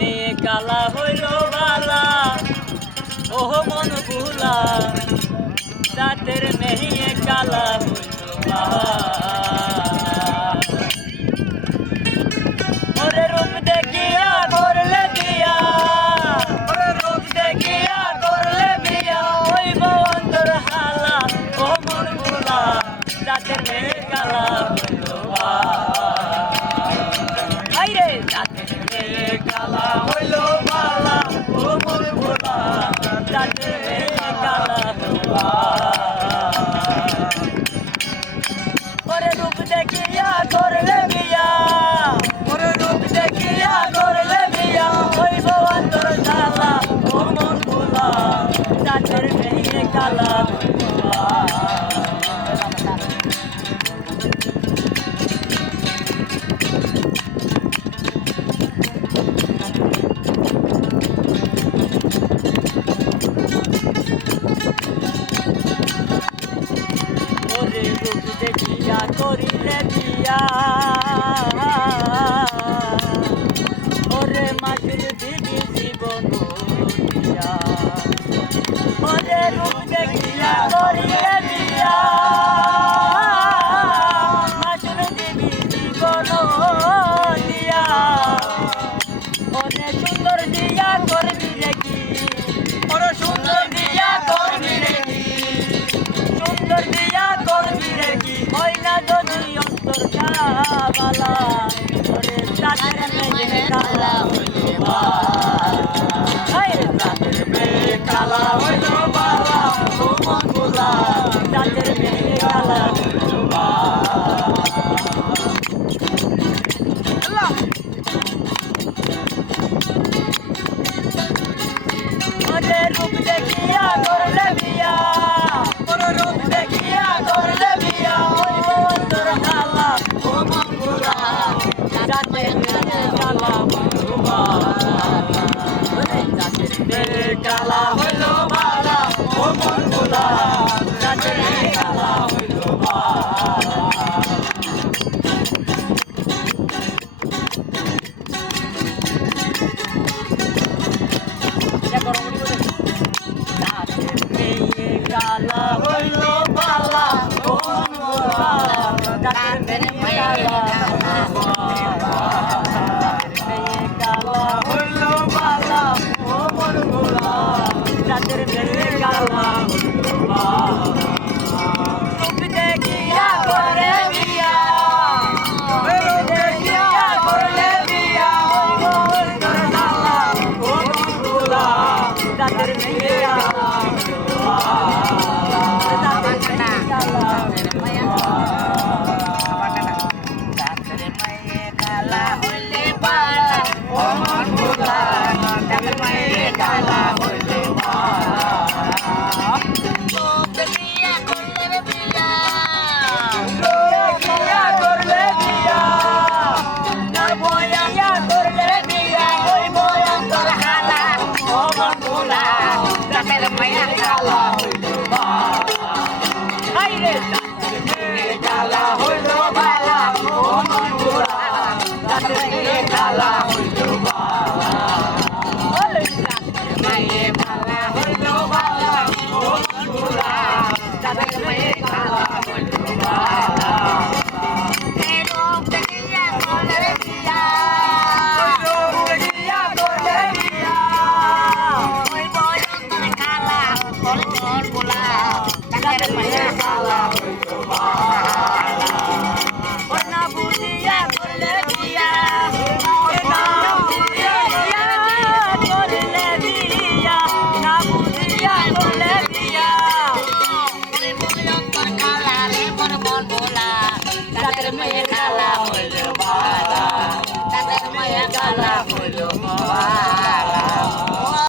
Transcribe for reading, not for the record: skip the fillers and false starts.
মেয়ে কালা হইল বালা ওহ মন ভুলা জাতের মেয়ে কালা হইল বালা ওরে রূপ দেখিয়া করলে বিয়া ওরে রূপ দেখিয়া করলে বিয়া হইব অন্তর হালা ও মন ভুলা জাতের মেয়ে কালা হইল বালা আইরে জাতের মেয়ে কালা হইল বালা ও মন ভোলা জাতের মেয়ে কালা হইল বালা ওরে রূপ দেখিয়া করলে বিয়া ওরে রূপ দেখিয়া করলে বিয়া হইব অন্তর জ্বালা ও মন ভোলা জাতের মেয়ে কালা হইল বালা ওরে রূপ দেখিয়া করিলে বিয়া ওরে মাসুর দিবি জীবন দিয়া ওরে রূপ দেখিয়া করিলে বিয়া মাসুর দিবি জীবন দিয়া ওরে সুন্দর দিয়া করবি রেখি ওরে সুন্দর দিয়া করবি রেখি সুন্দর দিয়া করবি রেখি হয় না যদি অন্তর কাবালা ওরে জাতের মেয়ে কালা হইল বালা জাতের মেয়ে কালা হইল বালা ও মন ভোলা জাতের মেয়ে কালা হইল বালা ওরে রূপ দেখিয়া করলে বিয়া ওরে রূপ দেখিয়া করলে বিয়া হইব অন্তর কালা ও মন ভোলা জাতের মেয়ে কালা হইল বালা জাতের মেয়ে কালা হইল বালা ও মন ভোলা জাতের মেয়ে কালা হইল বালা কালা হইল বালা ও মন ভোলা জাতের মেয়ে কালা হইল বালা ও মন ভোলা জাতের মেয়ে কালা হইল বালা রূপ দেখিয়া করে বিয়া রূপ দেখিয়া করলে বিয়া হইব অন্তর জ্বালা ও মন ভোলা জাতের মেয়ে কালা হইল কালা হইল বালা ও মন ভোলা জাতের মেয়ে কালা হইল বালা জাতের মেয়ে কালা হইল বালা ও মন ভোলা জাতের মেয়ে কালা হইল বালা রূপ দেখিয়া করলে বিয়া রূপ দেখিয়া করলে বিয়া হইব অন্তর কালা ও মন ভোলা জাতের মেয়ে কালা হইল